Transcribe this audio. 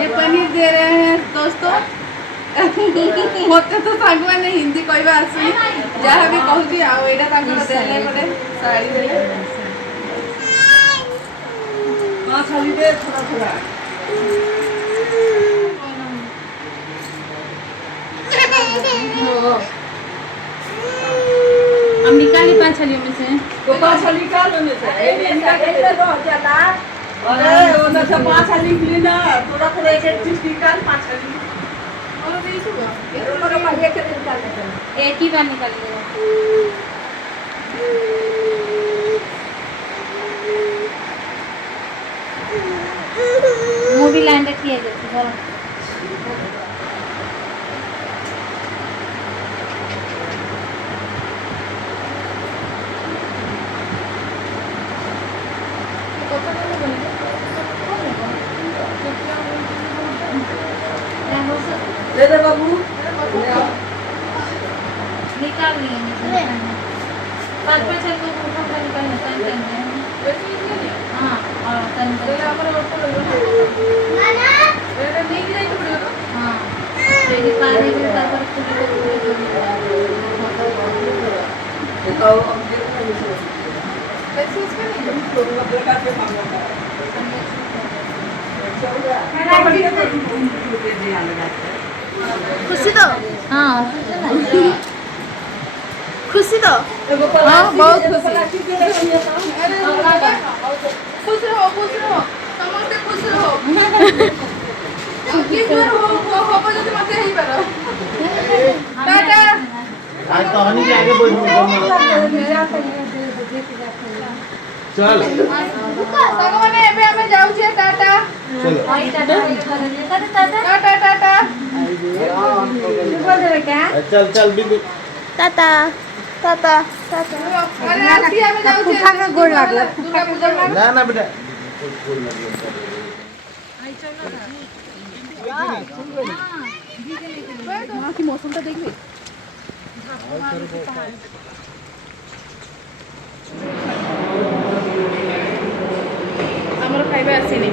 ये पनीर दे रहे हैं दोस्तों। मत तो सांग मैंने हिंदी कहवा आसुनी जहाँ भी कहूँ आईटा देने पड़े साड़ी देले थोड़ा हम निकाली 5 छलियों में से तो 5 छली निकाल लेने से ये दो ज्यादा अरे उधर से 5 छली निकली ना थोड़ा थोड़ा एक चीज निकाल 5 छली और नहीं होगा ये तो मेरा भाई के निकाल लेते एक ही बार निकालिएगा। मूवी लाइन रखिए जरा दे दे बाबू निकाल लिए पाँच पाँच को उठा कर निकालना तन हाँ और तन हाँ ये पानी में तापर खुशी तो हाँ खुशी तो हाँ बहुत खुशी खुश रहो समस्ते खुश रहो हो जब मत ही पारो टाटा आज तो हनी के आगे चल सागवाने एबे हमें जाऊ छे टाटा टाटा टाटा चल चल बिल्कुल टाटा टाटा टाटा अरे आरती हमें जाऊ छे उठा के गोड़ लागला दुर्गा पूजा में ना ना बेटा वहां की मौसम तो देख ले हमर खाइबा आसीनी